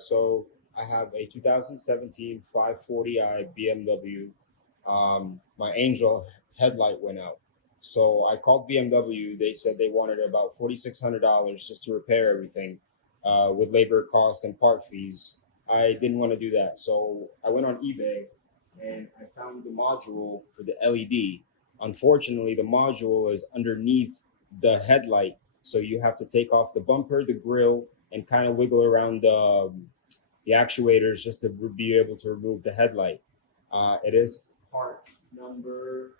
guys. So I have a 2017 540i BMW. My Angel headlight went out. So I called BMW. They said they wanted about $4,600 just to repair everything with labor costs and part fees. I didn't want to do that. So I went on eBay and I found the module for the LED. Unfortunately, the module is underneath the headlight. So you have to take off the bumper, the grille, and kind of wiggle around the actuators just to be able to remove the headlight. It is part number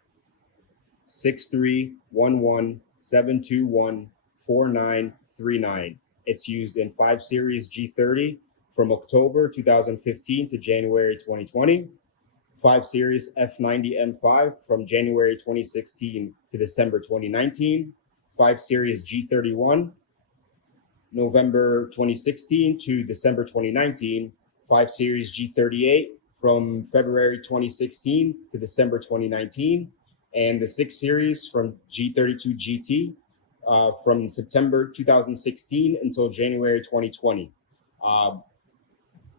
6311-721-4939. It's used in 5 Series G30 from October 2015 to January 2020. 5 Series F90 M5 from January 2016 to December 2019. 5 Series G31 November 2016 to December 2019. 5 Series G38 from February 2016 to December 2019. And the 6 Series from G32 GT from September 2016 until January 2020.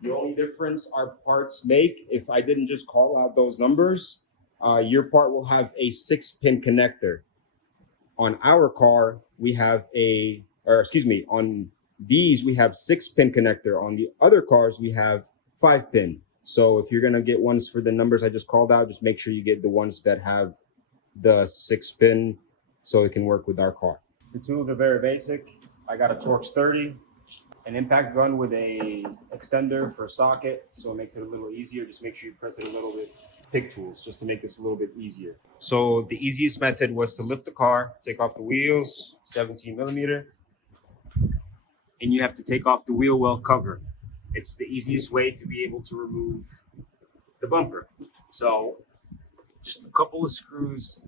The only difference our parts make, if I didn't just call out those numbers, your part will have a 6-pin connector. On our car, we have on these, we have 6-pin connector. On the other cars, we have 5-pin. So if you're gonna get ones for the numbers I just called out, just make sure you get the ones that have the 6-pin so it can work with our car. The tools are very basic. I got a Torx 30, an impact gun with a extender for a socket, so it makes it a little easier. Just make sure you press it a little bit. Pick tools, just to make this a little bit easier. So the easiest method was to lift the car, take off the wheels, 17 millimeter, and you have to take off the wheel well cover. It's the easiest way to be able to remove the bumper. So just a couple of screws.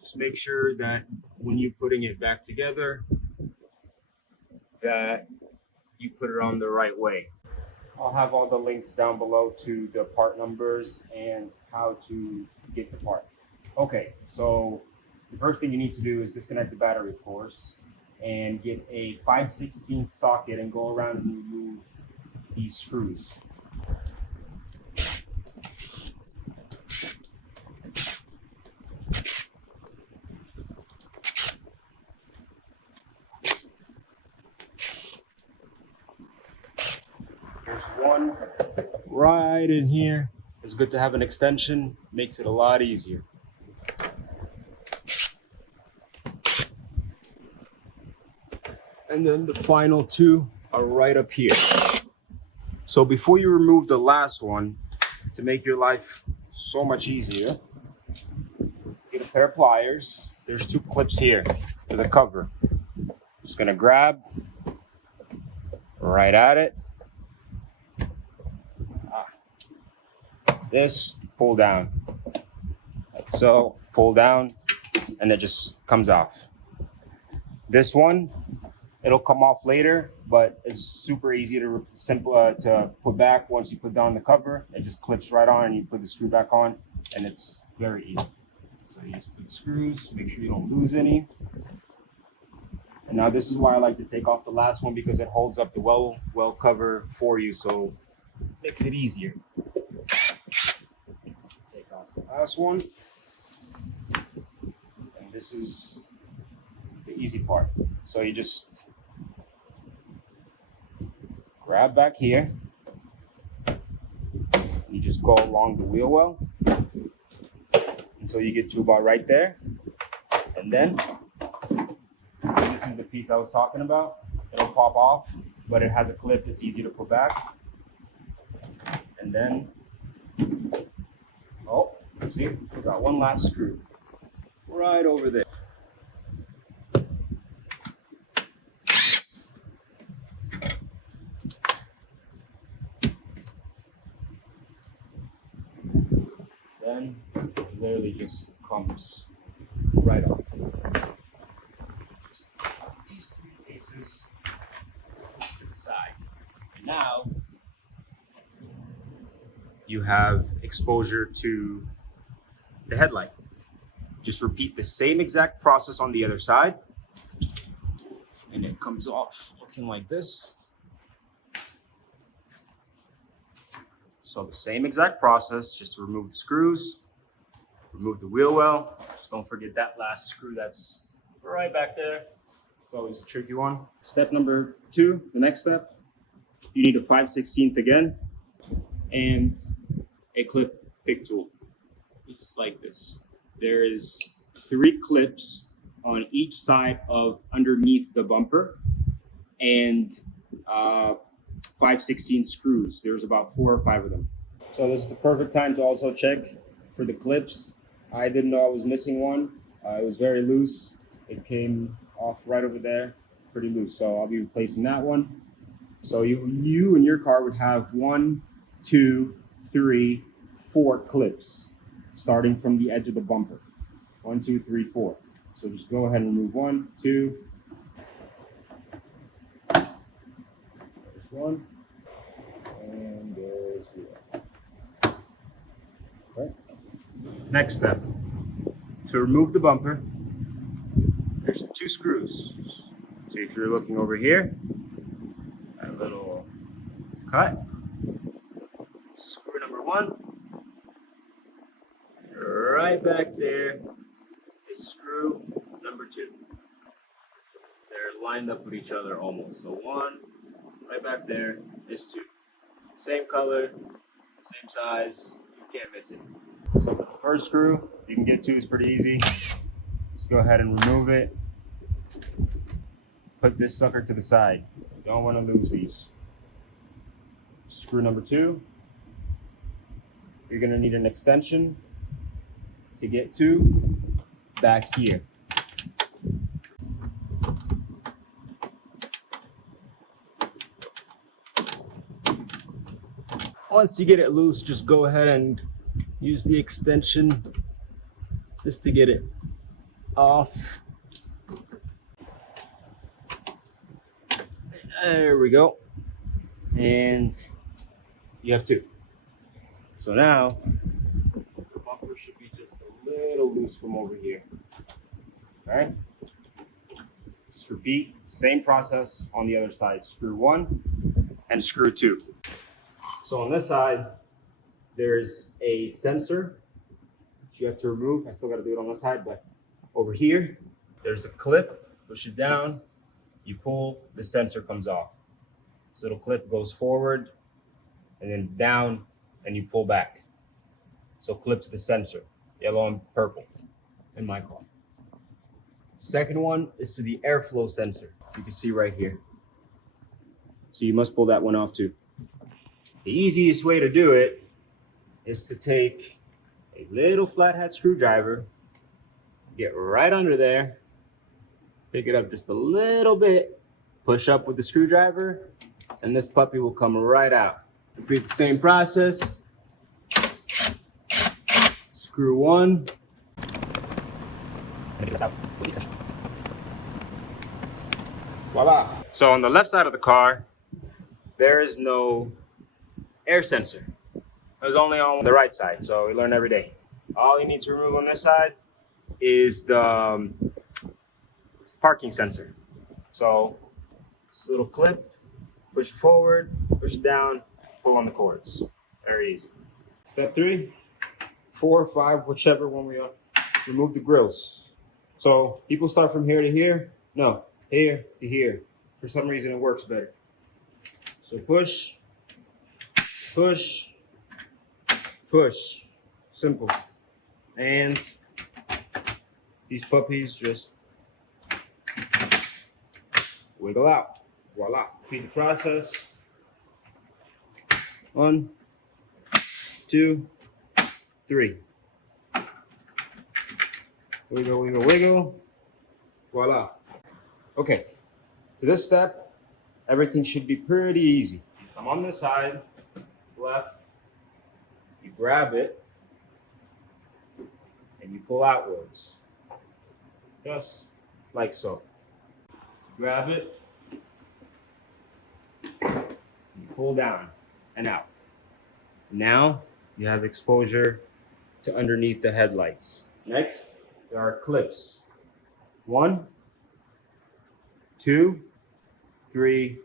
Just make sure that when you're putting it back together, that you put it on the right way. I'll have all the links down below to the part numbers and how to get the part. Okay, so the first thing you need to do is disconnect the battery, of course, and get a 5/16 socket and go around and remove these screws. There's one right in here. It's good to have an extension, makes it a lot easier. And then the final two are right up here. So before you remove the last one, to make your life so much easier, get a pair of pliers. There's 2 clips here for the cover. Just gonna grab right at it. This, pull down. Like so, pull down, and it just comes off. This one, it'll come off later, but it's super easy to put back. Once you put down the cover, it just clips right on, and you put the screw back on, and it's very easy. So you just put the screws, make sure you don't lose any. And now this is why I like to take off the last one, because it holds up the well cover for you, so it makes it easier. Take off the last one, and this is the easy part. So you just grab back here, you just go along the wheel well until you get to about right there, and then see, this is the piece I was talking about. It'll pop off, but it has a clip. It's easy to put back. And then, oh, see, we got one last screw right over there. Then it literally just comes right off. Just these 3 pieces to the side. And now you have exposure to the headlight. Just repeat the same exact process on the other side, and it comes off looking like this. So the same exact process, just to remove the screws, remove the wheel well. Just don't forget that last screw that's right back there. It's always a tricky one. Step number 2, the next step, you need a 5/16 again and a clip pick tool, just like this. There is 3 clips on each side of underneath the bumper and 5/16 screws. There's about 4 or 5 of them. So this is the perfect time to also check for the clips. I didn't know I was missing one. It was very loose. It came off right over there, pretty loose. So I'll be replacing that one. So you and your car would have 1, 2, 3, 4 clips starting from the edge of the bumper. 1, 2, 3, 4. So just go ahead and remove 1, 2. There's 1. And there's 0. Okay. Next step. To remove the bumper, there's 2 screws. So if you're looking over here, a little cut. Screw number 1. Right back there is screw number 2. They're lined up with each other almost. So 1, right back there is 2. Same color, same size, you can't miss it. So for the first screw, you can get to is pretty easy. Just go ahead and remove it. Put this sucker to the side. You don't want to lose these. Screw number 2. You're going to need an extension to get to back here. Once you get it loose, just go ahead and use the extension just to get it off. There we go. And you have 2. So now the bumper should be just a little loose from over here. All right. Just repeat same process on the other side. Screw 1 and screw 2. So on this side, there's a sensor that you have to remove. I still got to do it on this side, but over here, there's a clip. Push it down. You pull, the sensor comes off. This little clip goes forward and then down, and you pull back. So clips the sensor, yellow and purple in my car. Second one is to the airflow sensor. You can see right here. So you must pull that one off too. The easiest way to do it is to take a little flathead screwdriver, get right under there, pick it up just a little bit, push up with the screwdriver, and this puppy will come right out. Repeat the same process. Screw 1. Voila. So on the left side of the car, there is no air sensor. There's only on the right side, so we learn every day. All you need to remove on this side is the parking sensor. So this little clip, push it forward, push it down, pull on the cords. Very easy. Step 3, 4, 5, whichever one we are. Remove the grills. So people start from here to here. No, here to here. For some reason it works better. So push, push, push. Simple. And these puppies just wiggle out. Voila. Repeat the process. 1, 2, 3. Wiggle, wiggle, wiggle. Voila. Okay. To this step, everything should be pretty easy. You come on this side, left, you grab it, and you pull outwards. Just like so. Grab it, you pull down and out. Now you have exposure to underneath the headlights. Next, there are clips. 1, 2, 3.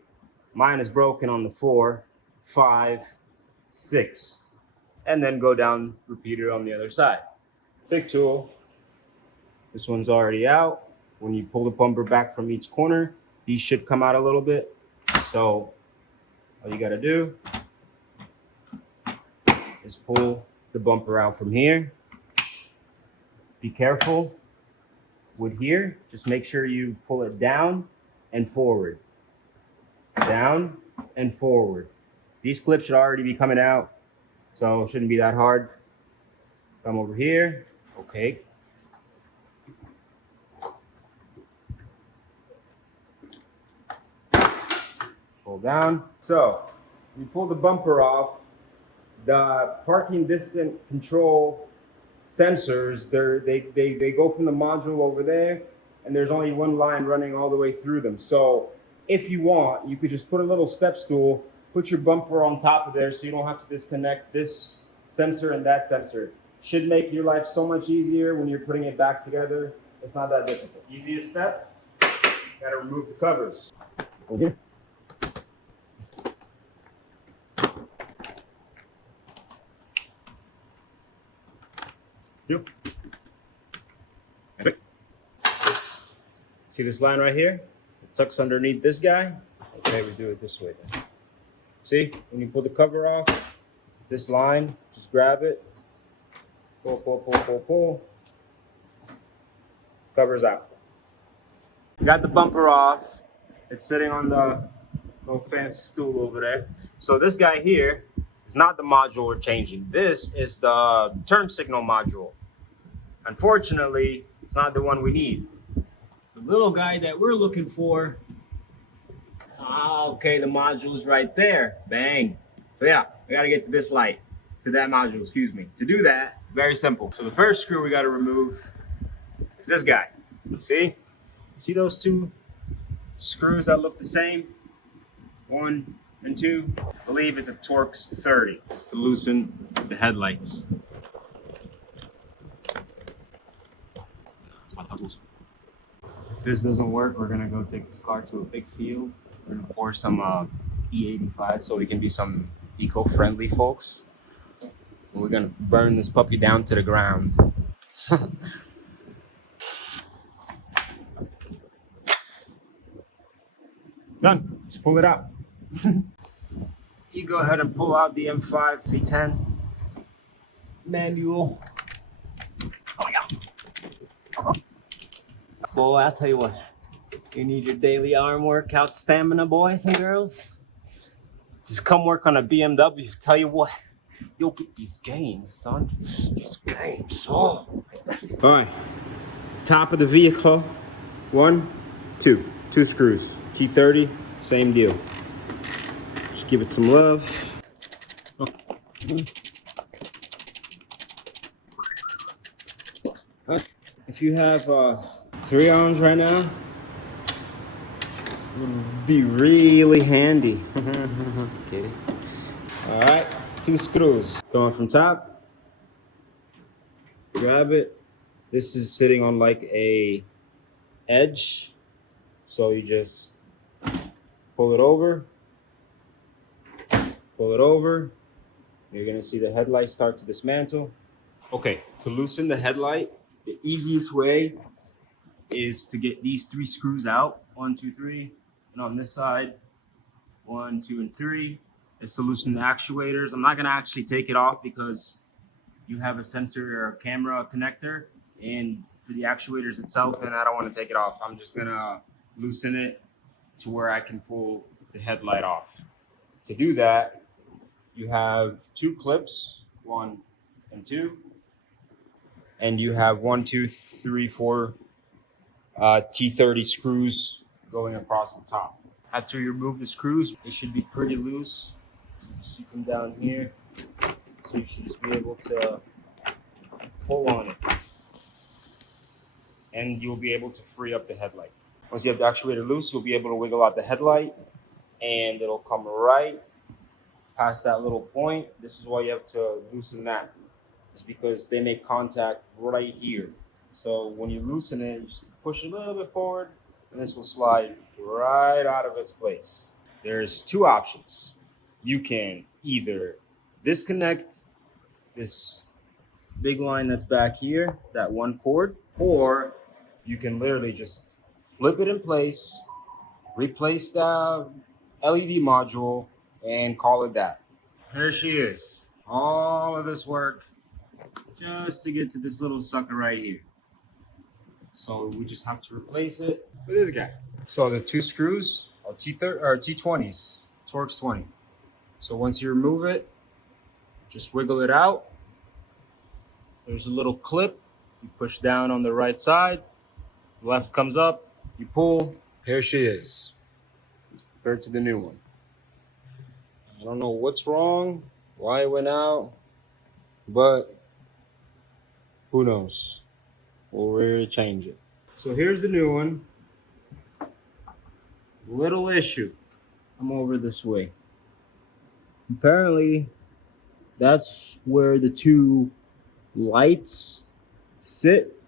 Mine is broken on the 4, 5, 6. And then go down, repeat it on the other side. Big tool. This one's already out. When you pull the bumper back from each corner, these should come out a little bit. So all you gotta do is pull the bumper out from here. Be careful with here. Just make sure you pull it down and forward. Down and forward. These clips should already be coming out, so it shouldn't be that hard. Come over here. Okay. Pull down. So you pull the bumper off. The parking distance control sensors, they go from the module over there, and there's only one line running all the way through them. So if you want, you could just put a little step stool, put your bumper on top of there so you don't have to disconnect this sensor and that sensor. Should make your life so much easier when you're putting it back together. It's not that difficult. Easiest step, gotta remove the covers. Okay. See this line right here? It tucks underneath this guy. Okay, we do it this way then. See, when you pull the cover off, this line, just grab it, pull, pull, pull, pull, pull. Cover's out. Got the bumper off. It's sitting on the little fancy stool over there. So this guy here is not the module we're changing. This is the turn signal module. Unfortunately, it's not the one we need. The little guy that we're looking for, okay, the module is right there. Bang. So yeah, we gotta get to this light, to that module, excuse me. To do that, very simple. So the first screw we gotta remove is this guy. See? See those two screws that look the same? 1 and 2. I believe it's a Torx 30. Just to loosen the headlights. If this doesn't work, we're gonna go take this car to a big field. We're gonna pour some E85 so we can be some eco-friendly folks. And we're gonna burn this puppy down to the ground. Done. Just pull it out. You go ahead and pull out the M5 V10 manual. Oh my God. Boy, I'll tell you what, you need your daily arm workout stamina, boys and girls. Just come work on a BMW. Tell you what, you'll get these gains, son. These gains, oh. All right, top of the vehicle. 1, 2, 2 screws. G30, same deal. Just give it some love. Oh. If you have 3 arms right now, it would be really handy. Kidding. All right, 2 screws. Going from top, grab it. This is sitting on like a edge, so you just pull it over. Pull it over. You're gonna see the headlight start to dismantle. Okay, to loosen the headlight, the easiest way is to get these 3 screws out. 1, 2, 3. And on this side, 1, 2, and 3 is to loosen the actuators. I'm not gonna actually take it off because you have a sensor or a camera connector and for the actuators itself, and I don't want to take it off. I'm just gonna loosen it to where I can pull the headlight off. To do that, you have 2 clips, 1 and 2, and you have 1, 2, 3, 4 T30 screws going across the top. After you remove the screws, it should be pretty loose. You see from down here, so you should just be able to pull on it, and you'll be able to free up the headlight. Once you have the actuator loose, you'll be able to wiggle out the headlight, and it'll come right past that little point. This is why you have to loosen that. It's because they make contact right here. So when you loosen it, you just push a little bit forward, and this will slide right out of its place. There's 2 options. You can either disconnect this big line that's back here, that one cord, or you can literally just flip it in place, replace the LED module, and call it that. Here she is. All of this work just to get to this little sucker right here. So we just have to replace it with this guy. So the two screws are T20s, Torx 20. So once you remove it, just wiggle it out. There's a little clip. You push down on the right side. Left comes up. You pull. Here she is. Compared to the new one. I don't know what's wrong, why it went out, but who knows? We'll really change it. So here's the new one. Little issue. I'm over this way. Apparently, that's where the two lights sit.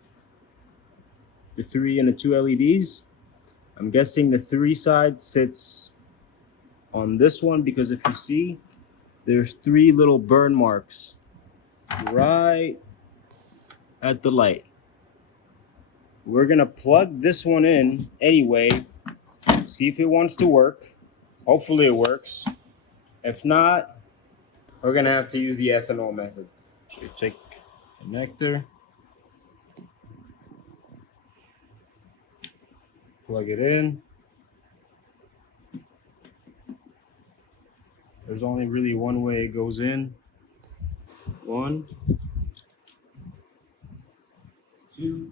The 3 and the 2 LEDs. I'm guessing the 3 side sits on this one because if you see, there's 3 little burn marks right at the light. We're gonna plug this one in anyway, see if it wants to work. Hopefully it works. If not, we're gonna have to use the ethanol method. So you take connector, plug it in. There's only really one way it goes in. 1, 2.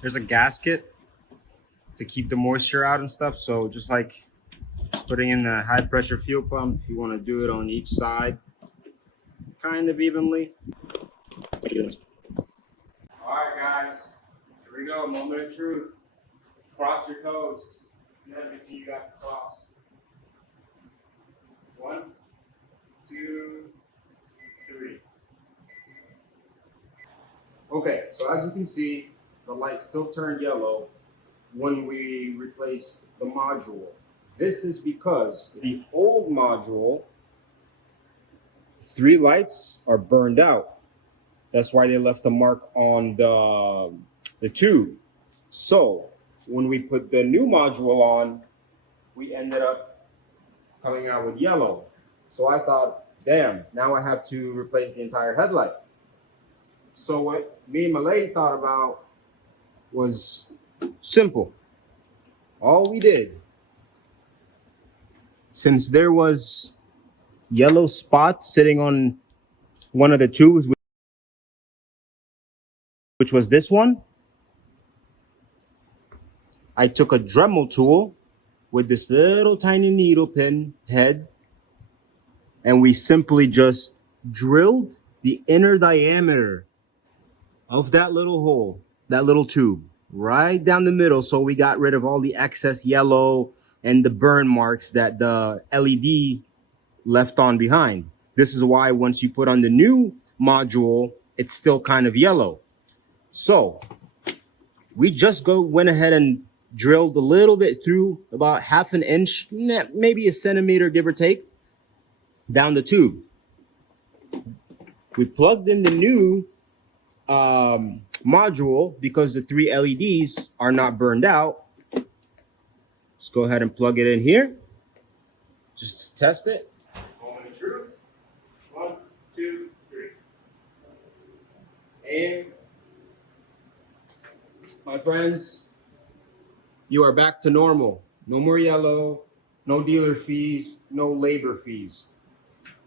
There's a gasket to keep the moisture out and stuff. So just like putting in the high pressure fuel pump, you want to do it on each side kind of evenly. All right, guys, here we go. Moment of truth. Cross your toes. Let me see you got the cross. 1, 2, 3. Okay, so as you can see, the light still turned yellow when we replaced the module. This is because the old module, 3 lights are burned out. That's why they left a mark on the tube. So when we put the new module on, we ended up coming out with yellow. So I thought, damn, now I have to replace the entire headlight. So what me and my lady thought about was simple. All we did, since there was yellow spots sitting on one of the tubes, which was this one, I took a Dremel tool with this little tiny needle pin head, and we simply just drilled the inner diameter of that little hole, that little tube, right down the middle. So we got rid of all the excess yellow and the burn marks that the LED left on behind. This is why once you put on the new module, it's still kind of yellow. So we just went ahead and drilled a little bit through, about 1/2 inch, maybe a centimeter, give or take, down the tube. We plugged in the new module because the 3 LEDs are not burned out. Let's go ahead and plug it in here. Just to test it. Moment of truth. 1, 2, 3. And my friends, you are back to normal. No more yellow, no dealer fees, no labor fees.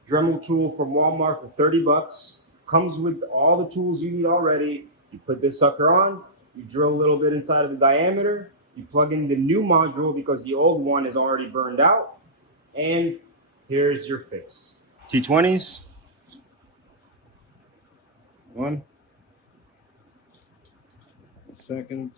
Dremel tool from Walmart for 30 bucks. Comes with all the tools you need already. You put this sucker on, you drill a little bit inside of the diameter, you plug in the new module because the old one is already burned out, and here's your fix. T20s. 1 second.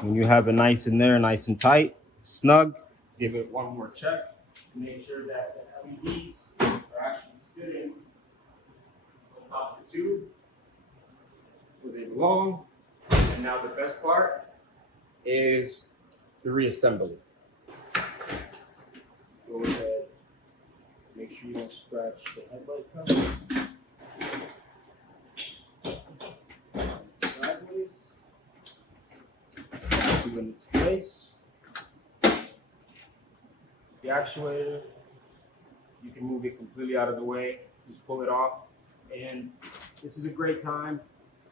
When you have it nice in there, nice and tight, snug, give it one more check. Make sure that the LEDs are actually sitting on top of the tube where they belong. And now the best part is the reassembly. Go ahead, make sure you don't scratch the headlight cover. Sideways. To in its place. The actuator, you can move it completely out of the way. Just pull it off. And this is a great time.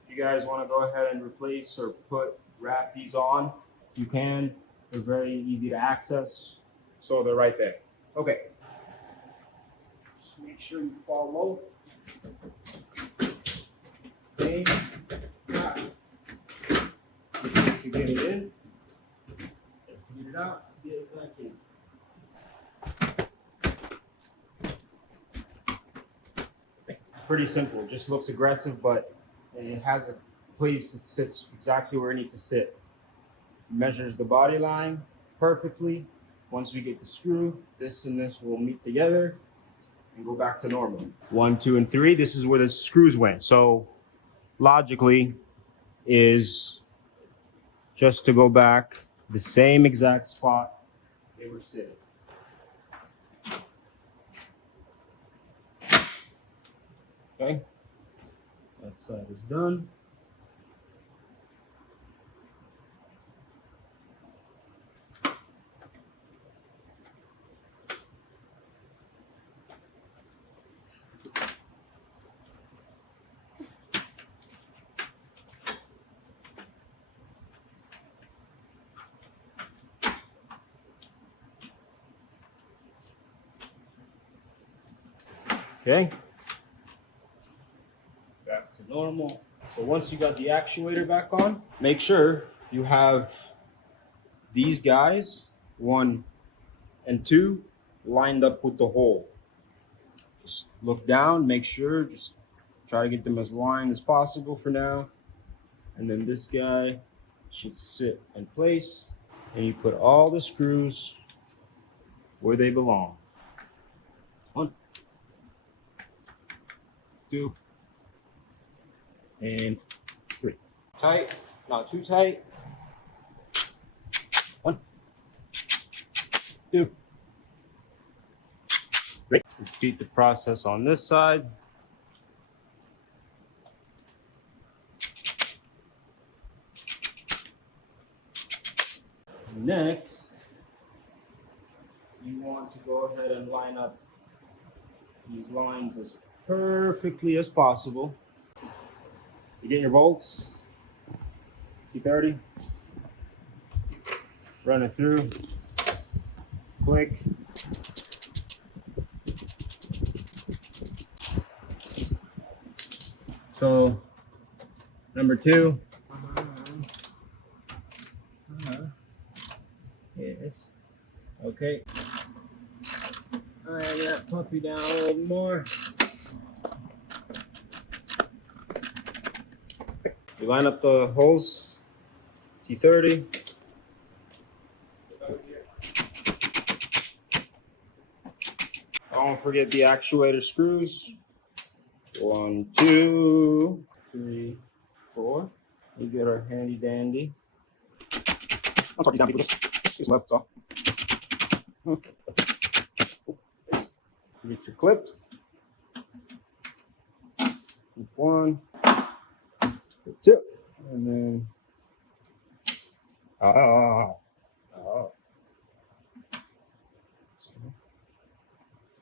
If you guys want to go ahead and replace or wrap these on, you can. They're very easy to access. So they're right there. Okay. Just make sure you follow. Same path. To get it in, to get it out, to get it back in. Pretty simple, just looks aggressive, but it has a place it sits exactly where it needs to sit. Measures the body line perfectly. Once we get the screw, this and this will meet together and go back to normal. 1, 2, and 3, this is where the screws went. So logically is just to go back the same exact spot they were sitting. Okay, that side is done. Okay. Back to normal. So once you got the actuator back on, make sure you have these guys, 1 and 2, lined up with the hole. Just look down, make sure, just try to get them as lined as possible for now. And then this guy should sit in place, and you put all the screws where they belong. 1, 2, and 3. Tight, not too tight. 1, 2, 3. Repeat the process on this side. Next, you want to go ahead and line up these lines as perfectly as possible. You get your bolts, G30, run it through, click. So, number 2. Yes. Okay. Drag that puppy down a little more. You line up the holes, G30. Don't forget the actuator screws. 1, 2, 3, 4. You get our handy dandy. Don't talk these down, people. Just left off. Get your clips. 1, 2, and then so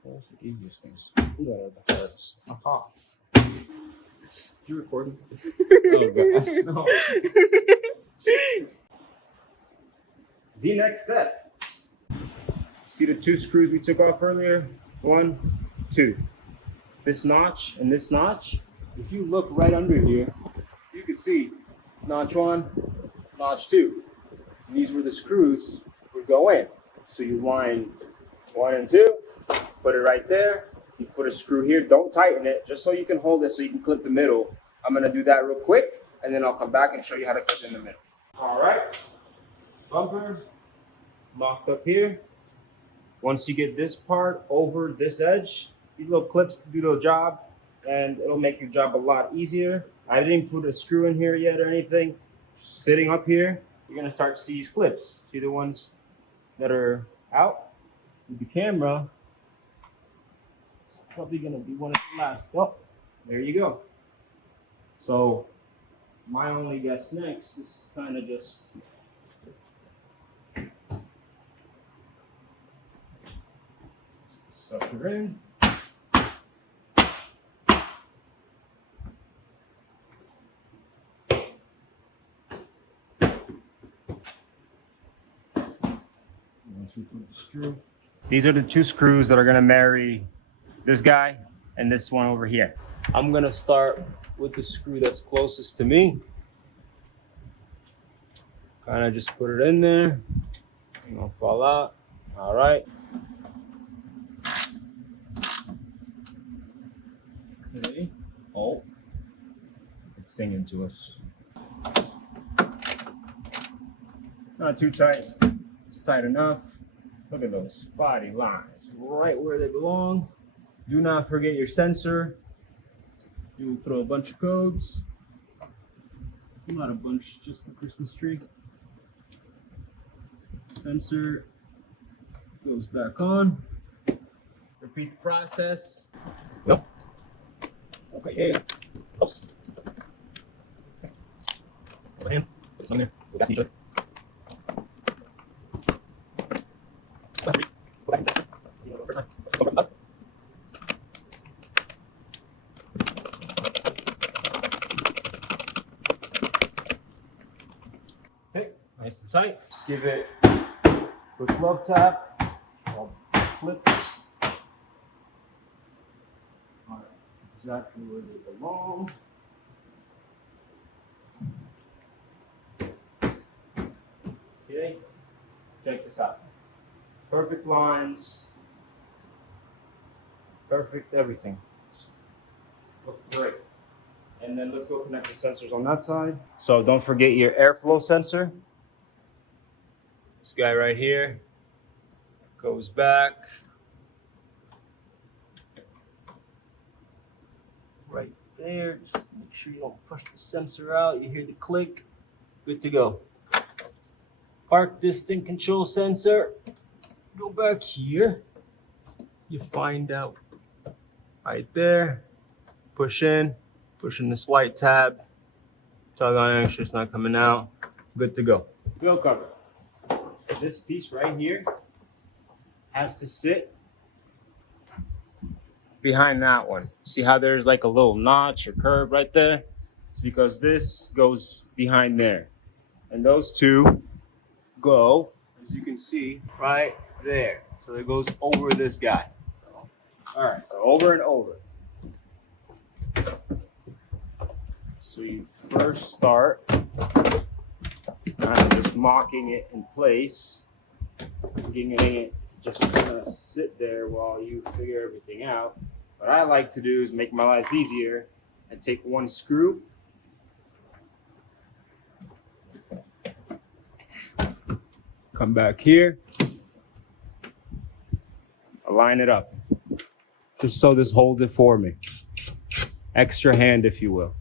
that's the easiest things. These are the hardest. Aha. You recording? Oh god. No. The next step. See the 2 screws we took off earlier? 1, 2. This notch and this notch. If you look right under here, you can see notch 1, notch 2. And these were the screws would go in. So you line 1 and 2, put it right there. You put a screw here. Don't tighten it, just so you can hold it so you can clip the middle. I'm gonna do that real quick, and then I'll come back and show you how to clip in the middle. All right. Bumper locked up here. Once you get this part over this edge, these little clips do the job, and it'll make your job a lot easier. I didn't put a screw in here yet or anything. Sitting up here, you're gonna start to see these clips. See the ones that are out with the camera. It's probably gonna be one of the last. Oh, there you go. So my only guess next, this is kind of just sucker in. Once we put the screw. These are the two screws that are gonna marry this guy and this one over here. I'm gonna start with the screw that's closest to me. Kind of just put it in there. It won't fall out. All right. Okay. Oh, it's singing to us. Not too tight. It's tight enough. Look at those body lines, right where they belong. Do not forget your sensor. You will throw a bunch of codes. Not a bunch, just the Christmas tree. Sensor goes back on. Repeat the process. No. Okay, yeah. Close. Okay. Put my hand. Put some in there. Go back to each other. Go back in sensor. Over up. Okay, nice and tight. Just give it with glove tap, clips. All right, exactly where they belong. Okay, check this out. Perfect lines, perfect everything. Looks great. And then let's go connect the sensors on that side. So don't forget your airflow sensor. This guy right here goes back right there. Just make sure you don't push the sensor out. You hear the click. Good to go. Park distance control sensor. Go back here. You find out right there. Push in this white tab. Tug on it, it's not coming out. Good to go. Wheel cover. This piece right here has to sit behind that one. See how there's like a little notch or curve right there? It's because this goes behind there. And those two go, as you can see, right there. So it goes over this guy. All right, so over and over. So you first start kind of just mocking it in place, getting it just kind of sit there while you figure everything out. What I like to do is make my life easier and take one screw, come back here, align it up, just so this holds it for me. Extra hand, if you will.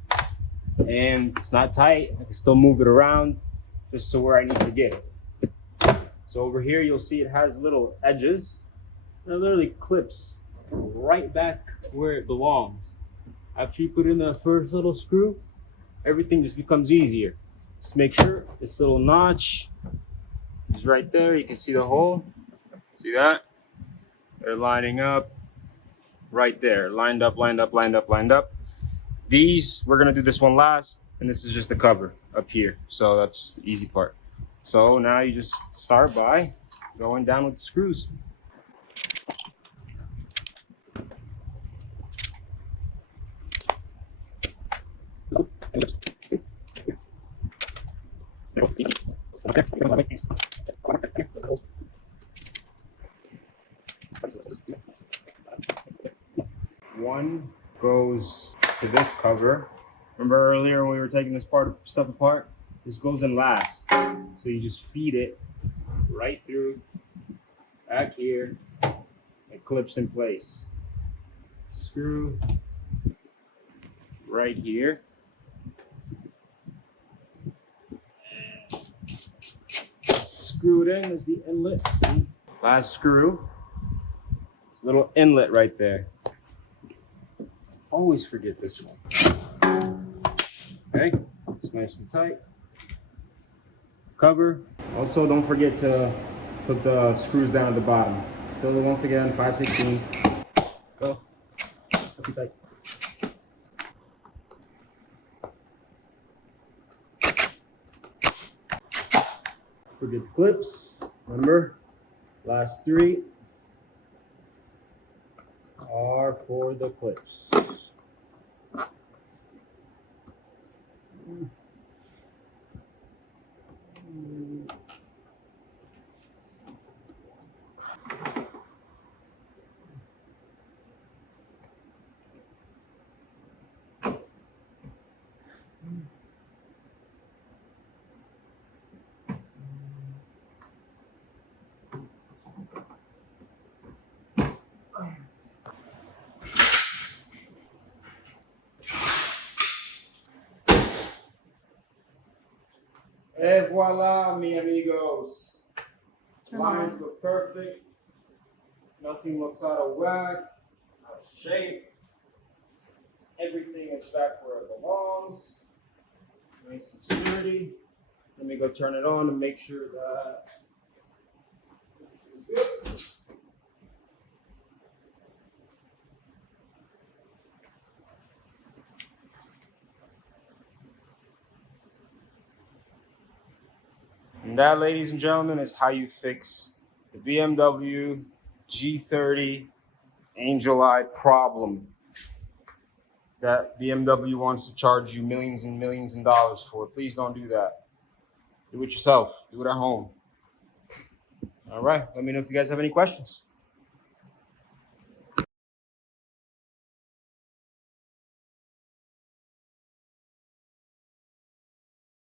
And it's not tight, I can still move it around just to where I need to get it. So over here, you'll see it has little edges, and it literally clips right back where it belongs. After you put in the first little screw, everything just becomes easier. Just make sure this little notch is right there. You can see the hole. See that? They're lining up right there. Lined up, lined up, lined up, lined up. These, we're gonna do this one last, and this is just the cover up here. So that's the easy part. So now you just start by going down with the screws. One goes to this cover. Remember earlier when we were taking this stuff apart? This goes in last. So you just feed it right through, back here. It clips in place. Screw right here. screw it in is the inlet. Last screw. This little inlet right there. Always forget this one. Okay, it's nice and tight. Cover. Also, don't forget to put the screws down at the bottom. Still, once again, 5/16. Go. Keep it tight. Forget the clips. Remember, last 3 are for the clips. Et voila, mi amigos. Lines look perfect. Nothing looks out of whack, out of shape. Everything is back where it belongs. Nice and sturdy. Let me go turn it on and make sure that everything's good. And that, ladies and gentlemen, is how you fix the BMW G30 Angel Eye problem that BMW wants to charge you millions and millions of dollars for. Please don't do that. Do it yourself. Do it at home. All right. Let me know if you guys have any questions.